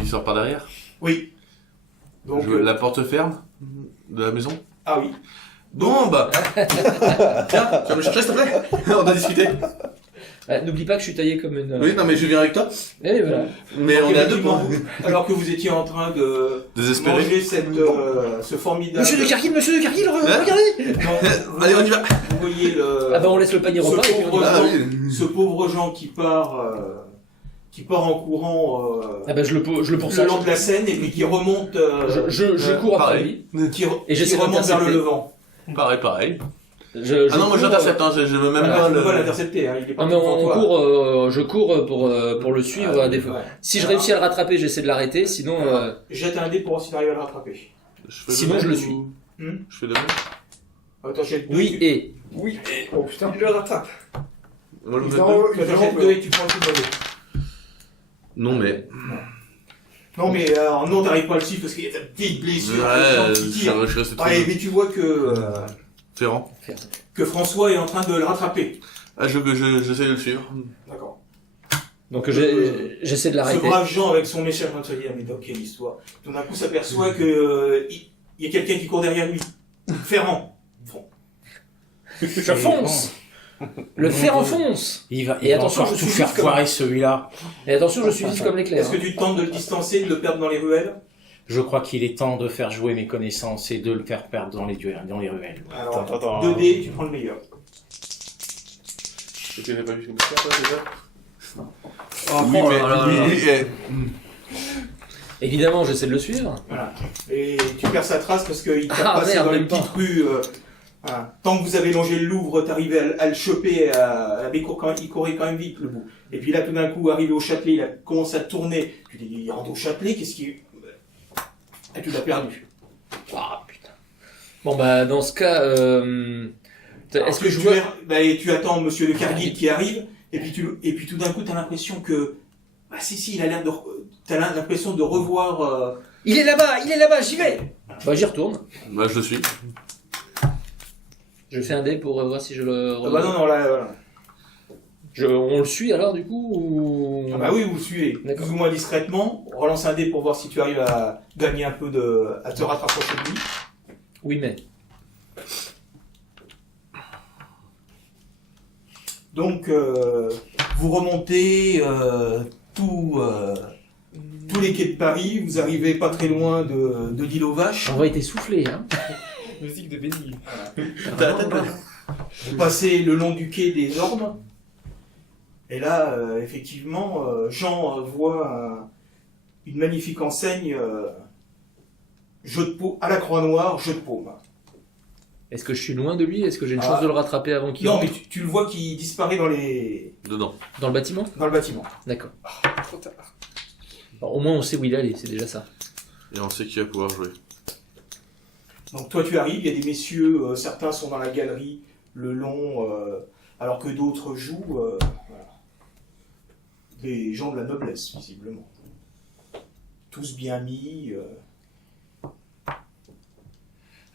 il sort par derrière. Oui. Donc, La porte ferme de la maison. Ah oui. Bon, bah. Tiens, tu vas me chercher, s'il te plaît. On a discuté. N'oublie pas que je suis taillé comme une... Oui, non, mais je viens avec toi. Et voilà. Mais Donc, on est à deux effectivement, points. alors que vous étiez en train de Désespéré. manger ce formidable... Monsieur de Cargill, regardez. Non, Allez, on y va. Vous voyez le... Ah bah on laisse le panier repas et puis on y va. Ah, oui. ce pauvre Jean qui part en courant Ah bah je le le poursuis. long de la Seine et puis qui remonte, Je cours après pareil. lui. qui j'essaie remonte vers le d'intercepter. Levant. Pareil. Je Ah non, moi cours, j'intercepte, hein, je veux même Voilà, pas tu peux le... pas l'intercepter, hein, il est pas Non mais devant on toi. court, je cours pour le suivre à défaut. Ouais. Si je réussis à le rattraper, j'essaie de l'arrêter, sinon... Jette un dé pour voir si tu arrives à le rattraper. fais Sinon, le je même le suis. ou- Hmm. Je fais le même. Attends, jette 2. Oui et... Oui. Oh putain. Il le rattrape. Moi je veux Non, deux. tu jettes 2 et tu prends le coup de mauvais. Non, mais... Non mais non, t'arrives pas à le suivre parce qu'il y a ta petite blessure. Ouais, qui tire. je reste Ouais, mais tu vois Ferrand. que François est en train de le rattraper. Ah, j'essaie de le suivre. D'accord. Donc j'essaie de Ce l'arrêter. brave Jean avec son message en train de se dire mais dans quelle histoire. Tout d'un coup s'aperçoit que il y a quelqu'un qui court derrière lui. Ferrand. Je fonce. Le fer enfonce. Il va Et attention, encore je tout suis faire vif comme- foirer celui-là. Et attention, je suis vif comme l'éclair. Est-ce que tu tentes de le distancer, de le perdre dans les ruelles? Je crois qu'il est temps de faire jouer mes connaissances et de le faire perdre dans les ruelles. Alors, Attends. 2D, tu prends le meilleur. Tu n'as pas vu comme ça, toi, déjà Oh, Oui, oh mais... là là là. oui, Évidemment, j'essaie de le suivre. Voilà. Et tu perds sa trace parce qu'il t'a Ah, passé merde, dans les même pas. petites rues. Voilà. Tant que vous avez longé le Louvre, t'arrivais à le choper, il courait quand même vite le bout. Et puis là, tout d'un coup, arrivé au Châtelet, il a commencé à tourner. Tu dis, il rentre au Châtelet, qu'est-ce qu'il... Et tu l'as perdu. Ah putain. Bon bah dans ce cas, est-ce que je tu vois... et tu attends Monsieur de Cargill qui arrive, et puis tout d'un coup, t'as l'impression que... Ah si, il a l'air de... T'as l'impression de revoir... Il est là-bas, j'y vais. Bah j'y retourne. Bah, je le suis. Je fais un dé pour voir si je le... Ah bah non, là, voilà. On le suit alors du coup ou... Ah bah oui, vous le suivez. D'accord. Plus ou moins discrètement. Relance un dé pour voir si tu arrives à gagner un peu à te rapprocher de lui. Oui mais... Donc, vous remontez tous les quais de Paris. Vous arrivez pas très loin de l'île aux Vaches. On va être essoufflé hein. Musique de Benny. T'as la tête pas Vous passez le long du quai des Ormes. Et là, effectivement, Jean voit une magnifique enseigne jeu de paume, à la croix noire, jeu de paume. Est-ce que je suis loin de lui? Est-ce que j'ai une chance de le rattraper avant qu'il Non, rentre mais tu le vois qui disparaît dans Dedans. dans le bâtiment? le bâtiment. D'accord. Trop tard. Bon, au moins on sait où il est allé, c'est déjà ça. Et on sait qui va pouvoir jouer. Donc toi tu arrives, il y a des messieurs, certains sont dans la galerie le long, alors que d'autres jouent. Voilà. Des gens de la noblesse, visiblement. Tous bien mis.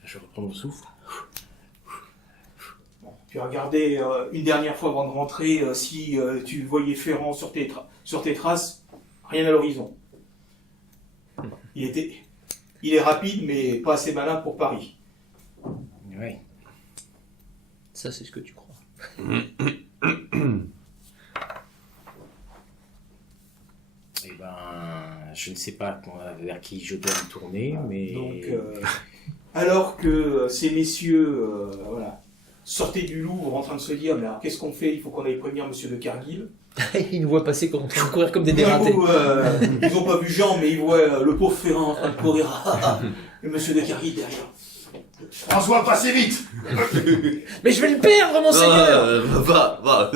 Je reprends mon souffle. Bon. Tu as regardé une dernière fois avant de rentrer si tu voyais Ferrand sur tes traces, rien à l'horizon. Il est rapide, mais pas assez malin pour Paris. Oui. Ça c'est ce que tu crois. Eh ben, je ne sais pas vers qui je dois me tourner, mais... Donc, alors que ces messieurs sortaient du Louvre en train de se dire mais alors qu'est-ce qu'on fait? Il faut qu'on aille prévenir Monsieur de Cargill. Il nous voit passer comme en train de courir comme des D'un dératés. coup, ils n'ont pas vu Jean, mais ils voient le pauvre Ferrand en train de courir. Et Monsieur de Cargill derrière. François, passez vite! Mais je vais le perdre mon seigneur. Va.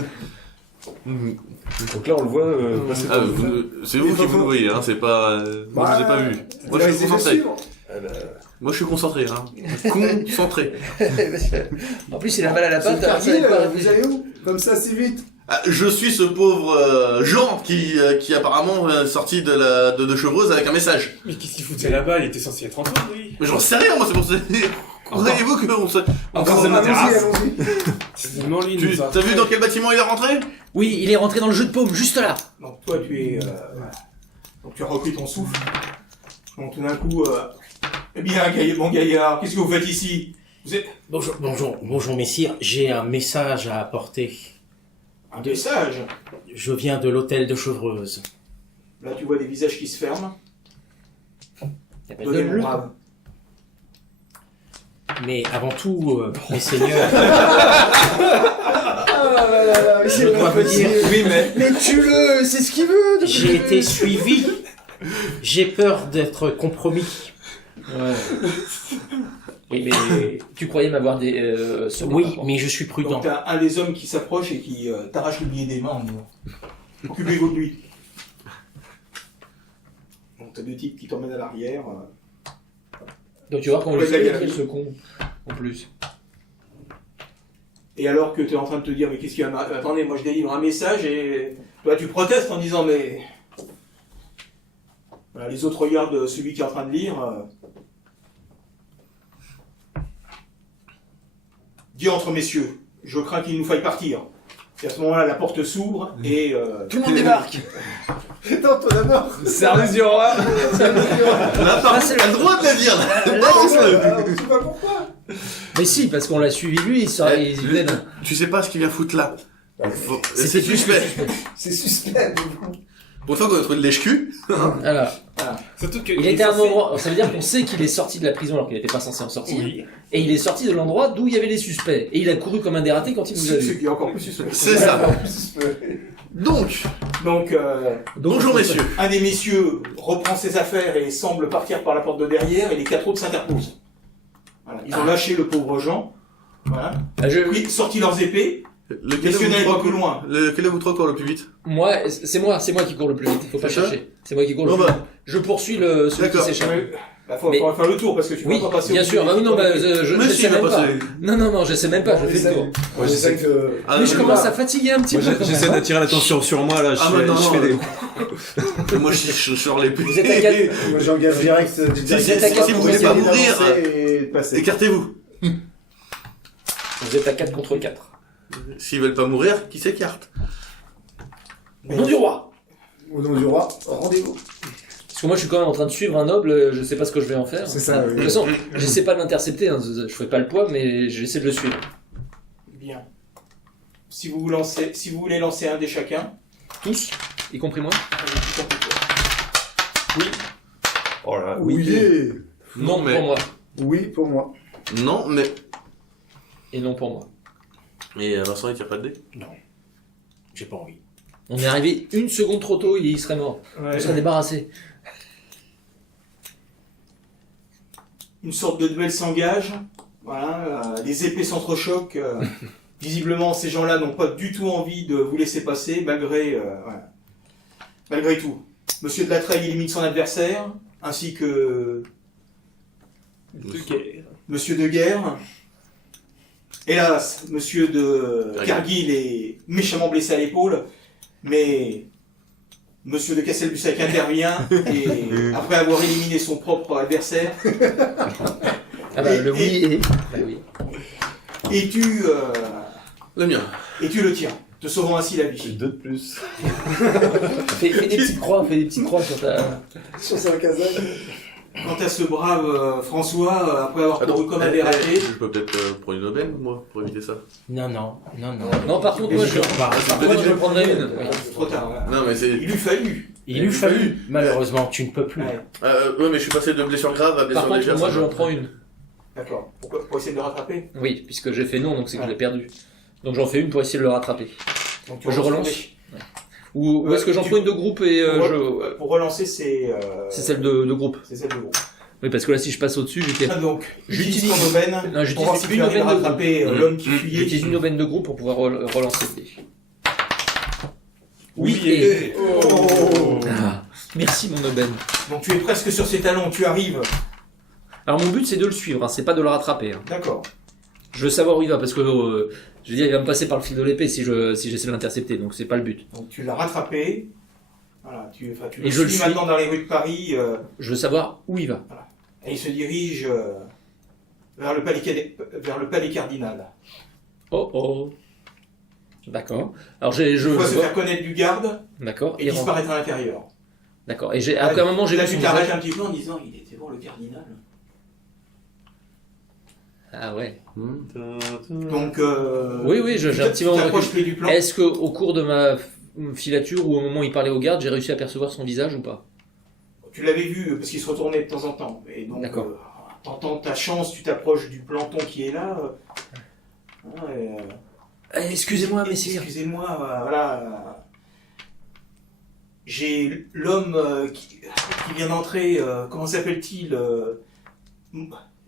Donc là, on le voit passer Ah, dans le c'est vous qui vous le voyez, hein, c'est pas... moi, je vous ai pas vu. Moi, je suis concentré. Moi, je suis concentré, hein. Concentré. En plus il a mal à la Monsieur patte. alors ça Cargill, va pas- vous allez où? Comme ça, si vite? Ah, je suis ce pauvre Jean qui apparemment est sorti de Chevreuse avec un message. Mais qu'est-ce qu'il foutait là-bas? Il était censé être en train, lui. Mais j'en sais rien, moi, c'est pour ça. Croyez-vous qu'on se... Encore de ma Allons-y, terrasse. allons-y. Non, lui, Tu t'as vu dans quel bâtiment il est rentré? Oui, il est rentré dans le jeu de paume, juste là. Donc toi tu es Donc tu as repris ton souffle. Donc tout d'un coup, eh bien, bon gaillard, qu'est-ce que vous faites ici? Vous êtes... Bonjour, messire. J'ai un message à apporter. Un message. Je viens de l'hôtel de Chevreuse. Là, tu vois des visages qui se ferment. Donne-le. Donnez mon brave. Mais avant tout, mes seigneurs, je dois vous dire, Oui, mais... Mais tue-le, c'est ce qu'il veut. j'ai été suivi. J'ai peur d'être compromis. Ouais. Oui, mais tu croyais m'avoir des... Oui, mais je suis prudent. Donc t'as un des hommes qui s'approche et qui t'arrache le billet des mains en disant occupez-vous de lui. Donc t'as deux types qui t'emmènent à l'arrière. Donc tu vois qu'on Ouais, le fait la écrire ce con, en plus. Et alors que t'es en train de te dire mais qu'est-ce qu'il y a? Attendez, moi je délivre un message et toi tu protestes en disant mais... Voilà, les autres regardent celui qui est en train de lire. Diantre, messieurs, je crains qu'il nous faille partir. Et à ce moment-là, la porte s'ouvre et... Tout le monde débarque. Attends, toi d'abord. Service du roi. Là, par contre, t'as le droit de le dire. Alors, tu sais pas pourquoi. Mais si, parce qu'on l'a suivi lui, il venait d'un... Tu sais pas ce qu'il vient foutre là. C'est plus suspect. C'est suspect. Pour une fois qu'on a trouvé le lèche-cul. Alors, Surtout que. il était à un endroit... Ça veut dire qu'on sait qu'il est sorti de la prison alors qu'il n'était pas censé en sortir. Oui. Et il est sorti de l'endroit d'où il y avait les suspects. Et il a couru comme un dératé quand il nous a Ce vus. qui est encore plus suspect. C'est ça. Donc, Donc, bonjour messieurs. un des messieurs reprend ses affaires et semble partir par la porte de derrière et les quatre autres s'interposent. Voilà. Ils ont lâché le pauvre Jean. Voilà. Ah, Puis sorti leurs épées. Lequel Messieurs, de vous n'allez trois pas plus loin. Lequel de vous trois court le plus vite? Moi, c'est moi qui cours le plus vite. Faut pas C'est ça chercher. C'est moi qui cours le Bon plus vite. bah, Je poursuis celui qui D'accord. s'échappe. Bah, faut Mais- faire le tour parce que tu Oui, vas pas passer bien au sûr. Bah oui, non, bah, je mais je si, sais il va même pas. passer. Non, je sais même pas. Je fais le tour. Moi, j'essaie que. Ah, Mais je non, commence à fatiguer un petit Moi, peu. j'essaie d'attirer l'attention sur moi là, Ah, mais non, je fais non. des... Moi je sors l'épée. Vous êtes à 4. Moi, j'engage direct. Si vous voulez pas mourir, et de passer. écartez-vous. Vous êtes à 4 contre 4. S'ils veulent pas mourir, qui s'écarte? Au nom du roi. Au nom du roi, rendez-vous. Parce que moi, je suis quand même en train de suivre un noble. Je sais pas ce que je vais en faire. C'est ça, De oui. toute façon, j'essaie pas de l'intercepter. Hein. Je fais pas le poids, mais j'essaie de le suivre. Bien. Si vous voulez lancer un des chacun. Tous, y compris moi. Oh là, Oui. Non mais- pour moi. Oui, pour moi. Non, mais. Et non pour moi. Et Vincent il tire pas de dés? J'ai pas envie. On est arrivé une seconde trop tôt, il serait mort. On serait débarrassé. Une sorte de duel s'engage. Voilà, les épées s'entrechoquent. Visiblement, ces gens-là n'ont pas du tout envie de vous laisser passer, malgré tout. Monsieur de la Treille élimine son adversaire, ainsi que Monsieur de Guerre. Hélas, Monsieur de Cargill est méchamment blessé à l'épaule, mais Monsieur de Castelbusac intervient et après avoir éliminé son propre adversaire, Ah bah, Et- le oui et... Bah oui. et tue Le mien. le tien, te sauvant ainsi la vie. Deux de plus. Fais des petites croix, sur ta... Sur sa casaque. Quant à ce brave François, après avoir couru comme un dératé, Je peux peut-être prendre une aubaine, moi, pour éviter ça. Non. Non, par contre, moi, je prendrais une. Oui. c'est trop tard. Voilà. Non, mais c'est. Il lui fallut. Il lui fallu. Malheureusement, tu ne peux plus. Ouais, Ouais, mais je suis passé de blessure grave à Par blessure contre, légère. moi, ça je va. en prends une. d'accord. Pourquoi? Pour essayer de le rattraper. Oui, puisque j'ai fait non, donc c'est que je l'ai perdu. Donc j'en fais une pour essayer de le rattraper. Donc, Je relance. Ou est-ce que j'en prends une de groupe et Pour relancer, c'est c'est celle de groupe. c'est celle de groupe. Oui, parce que là, si je passe au-dessus, Ah, donc, J'utilise- j'utilise ton aubaine Non, j'utilise pour voir si une tu arrives à aubaine de rattraper groupe. l'homme qui fuyait. j'utilise une aubaine de groupe pour pouvoir relancer le dé. Oui, et... Oh. Ah, merci mon aubaine. Donc tu es presque sur ses talons, tu arrives. Alors mon but c'est de le suivre, hein, c'est pas de le rattraper. Hein. D'accord. Je veux savoir où il va parce que je veux dire il va me passer par le fil de l'épée si j'essaie de l'intercepter, donc c'est pas le but. Donc tu l'as rattrapé. Voilà, tu Et le je le suis suis. maintenant dans les rues de Paris Je veux savoir où il va. et il se dirige vers le palais cardinal. Oh. D'accord. Alors je Il faut se vois. faire connaître du garde D'accord. et Il rentre. disparaître à l'intérieur. D'accord. Et à aucun moment j'ai Là, vu son tu t'arrêtes visage. un petit peu en disant, il était voir le cardinal. Ah ouais. Donc, Oui, j'ai un petit moment de t'approches recul. plus du plan. Est-ce qu'au cours de ma filature ou au moment où il parlait aux gardes, j'ai réussi à percevoir son visage ou pas? Tu l'avais vu parce qu'il se retournait de temps en temps. Et donc, D'accord. t'entends ta chance, tu t'approches du planton qui est là. Excusez-moi, messire. Excusez-moi, voilà. J'ai l'homme qui vient d'entrer. Comment s'appelle-t-il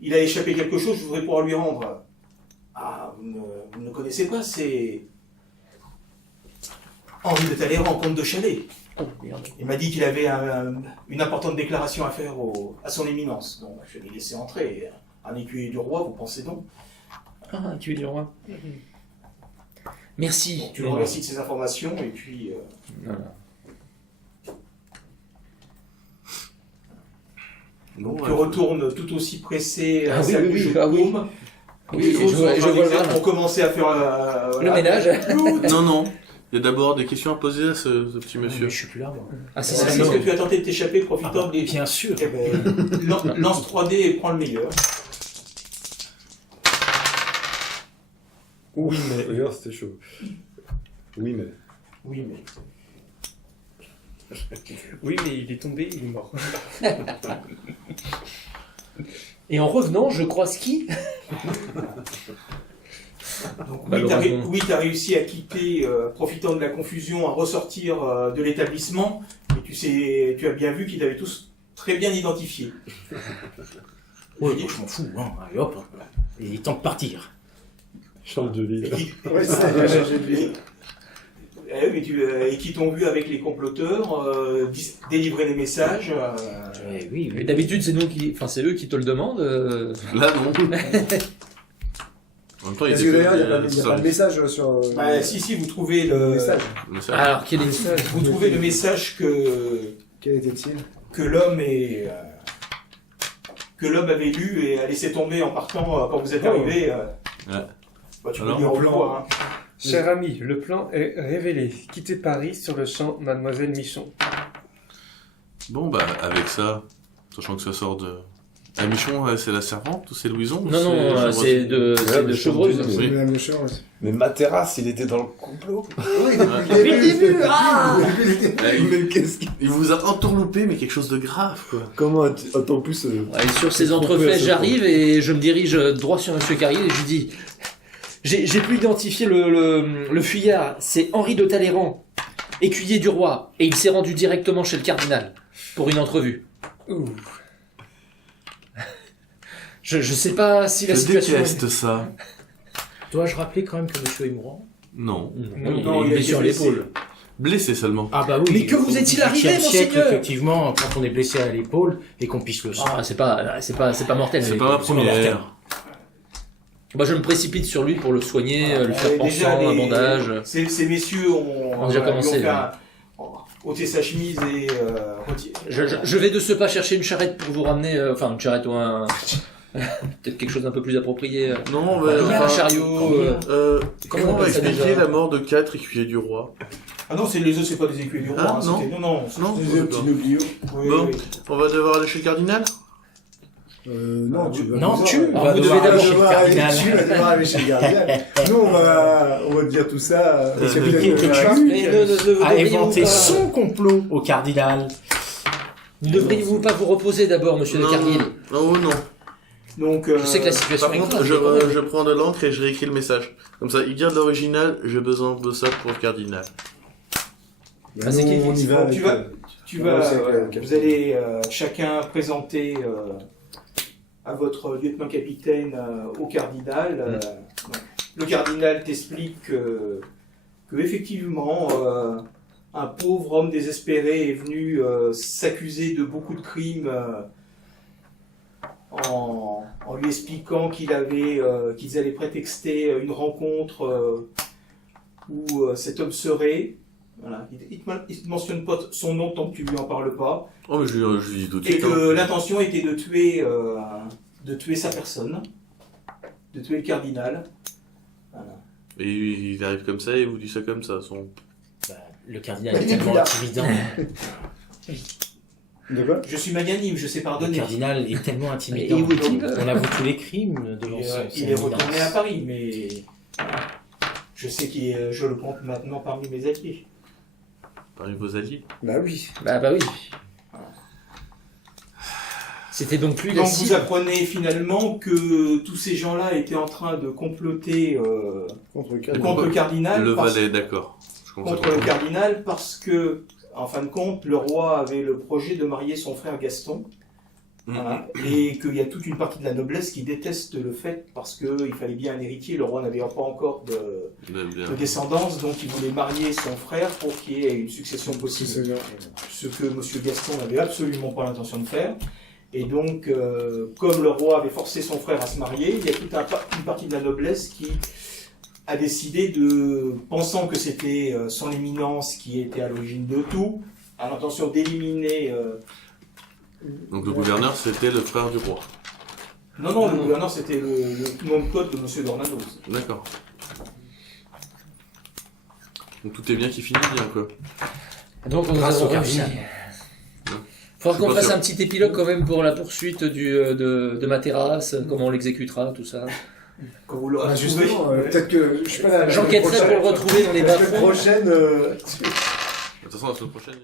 il a échappé quelque chose, je voudrais pouvoir lui rendre. Ah, vous ne le connaissez pas, c'est Henri de Talleyrand, comte de Chalais. Oh, merde. Il m'a dit qu'il avait une importante déclaration à faire à son éminence. Donc, je l'ai laissé entrer. Un écuyer du roi, vous pensez donc? Ah, tu es du roi. Merci. Donc, tu le remercies de ces informations et puis... Voilà. Bon, tu retournes tout aussi pressé à Ah la oui, salle oui, du jeu oui, de ah oui. paume. Oui, Les je autres vois- sont je en vois le exergue drame. pour commencer à faire Le ménage. Non, non. Il y a d'abord des questions à poser à ce petit Mais monsieur. je suis plus là, moi. Ah, si, Est-ce si, que tu as tenté de t'échapper profitant des... Bien sûr. Eh ben, lance 3D et prends le meilleur. Oui, mais. Regarde, c'était chaud. Oui, mais. Oui, mais... Oui, mais il est tombé, il est mort. Et en revenant, je croise qui? Donc, Malheureusement. oui, tu as réussi à quitter, profitant de la confusion, à ressortir de l'établissement. Et tu as bien vu qu'ils t'avaient tous très bien identifié. Ouais, moi, je m'en fous, hein. Allez, hop. Il est temps de partir. Change de vie. Ouais, ça va changer de vie. Et qui t'ont vu avec les comploteurs, délivrer les messages. Oui, Mais d'habitude, c'est c'est eux qui te le demandent. Là, non. En même temps, il Parce était que d'ailleurs, il n'y a pas pas de message sur Si, vous trouvez le message. Alors, quel est Vous trouvez le message Quel était-il? que l'homme avait lu et a laissé tomber en partant quand vous êtes arrivé. Bah, tu peux Alors, lire au plan. revoir. Hein. Cher ami, le plan est révélé. Quittez Paris sur le champ, mademoiselle Michon. Bon, bah, avec ça, sachant que ça sort de... La Michon, c'est la servante ou c'est Louison ou Non, non, c'est de mais chevreuse. Chevreuse. Oui. Madame Le Chant, ouais. Mais Materasse, il était dans le complot. Oui, Depuis le début, ah Mais qu'est-ce qu'il. Il vous a entourloupé, mais quelque chose de grave, quoi. Comment attends plus. Et sur ces C'est trompé à entrefaites, ce j'arrive et je me dirige droit sur Monsieur Carrier et je lui dis j'ai pu identifier le fuyard, c'est Henri de Talleyrand, écuyer du roi, et il s'est rendu directement chez le cardinal pour une entrevue. Ouh. Je sais pas si la Je situation déteste ça. Dois-je rappeler quand même que monsieur est mourant? Non. Non, il il a est sur été l'épaule. Blessé seulement. Ah bah oui. Mais que vous est-il arrivé, Au XVIIe siècle, monseigneur effectivement, quand on est blessé à l'épaule et qu'on pisse le sang. Ah, c'est pas mortel. C'est mais- pas ma première. Bah, je me précipite sur lui pour le soigner, lui faire Déjà, pansement, un bandage. Ces messieurs ont déjà commencé, lui ont fait ôter sa chemise et Je vais de ce pas chercher une charrette pour vous ramener, enfin une charrette ou un... peut-être quelque chose d'un peu plus approprié. Non, Il y a un enfin, chariot. comment on va appelle ça expliquer déjà la mort de 4 écuyers du roi? Ah non, les autres, c'est pas des écuyers du roi. Ah, hein, non. c'était- non. Non, Des petits nobliaux. Oui, Bon. oui. On va devoir aller chez le cardinal? Non, tu vas Non, nous tu voir. vas vous devoir devez aller chez le cardinal. Tu vas devoir aller chez le cardinal. Nous, on va te dire tout ça. Et c'est peut-être que faire tu la as queue. Mais ne a devriez-vous inventé pas- son complot au cardinal. Ne devriez-vous pas vous reposer d'abord, monsieur de Non. Carrier? Oh non. Donc, Je sais que la situation Par est contre, grave, je, mais quand même. je prends de l'encre et je réécris le message. Comme ça, il garde l'original, j'ai besoin de ça pour le cardinal. Bah, nous, on y va. Donc, tu avec, vas- tu vas, c'est clair, vous capitaine. allez chacun présenter à votre lieutenant-capitaine au cardinal. Donc, le cardinal t'explique que effectivement, un pauvre homme désespéré est venu s'accuser de beaucoup de crimes en lui expliquant qu'ils allaient prétexter une rencontre où cet homme serait. Voilà. Il te mentionne pas son nom tant que tu lui en parles pas. Oh, mais je lui dis tout de Et suite. que hein. l'intention était de tuer sa personne, de tuer le cardinal. Voilà. Et il arrive comme ça et il vous dit ça comme ça. Bah, le cardinal Il est est plus tellement là. intimidant. De quoi? Je suis magnanime, je sais Le pardonner. cardinal est tellement Et intimidant. où est-il? On avoue tous les crimes devant son Il est retourné à éminence. Paris, mais je sais je le compte maintenant parmi mes alliés. Parmi vos alliés. Bah oui. Bah oui. C'était donc lui la Donc vous cible. apprenez finalement que tous ces gens-là étaient en train de comploter Contre le contre le cardinal. Le parce- valet, d'accord. Je commence à contre le comprendre. cardinal parce que, en fin de compte, le roi avait le projet de marier son frère Gaston. Voilà. Et qu'il y a toute une partie de la noblesse qui déteste le fait parce qu'il fallait bien un héritier. Le roi n'avait pas encore Bien. de descendance, donc il voulait marier son frère pour qu'il y ait une succession C'est possible. bien. Ce que M. Gaston n'avait absolument pas l'intention de faire. Et donc, comme le roi avait forcé son frère à se marier, il y a toute une partie de la noblesse qui a décidé pensant que c'était son éminence qui était à l'origine de tout, a l'intention d'éliminer... Donc le gouverneur, c'était le frère du roi. Non, le gouverneur, c'était le nom de code de M. Dornanos. D'accord. Donc tout est bien qui finit bien, quoi. Donc on Grâce a au réussi. cardinal. Faudra Je qu'on suis pas fasse sûr. un petit épilogue quand même pour la poursuite de Materass, comment on l'exécutera, tout ça. Quand vous l'aurez Ah, trouvé, justement, peut-être que je suis pas là. J'enquêterai pour le retrouver dans les La bas semaine prochaine. De toute façon, la semaine prochaine...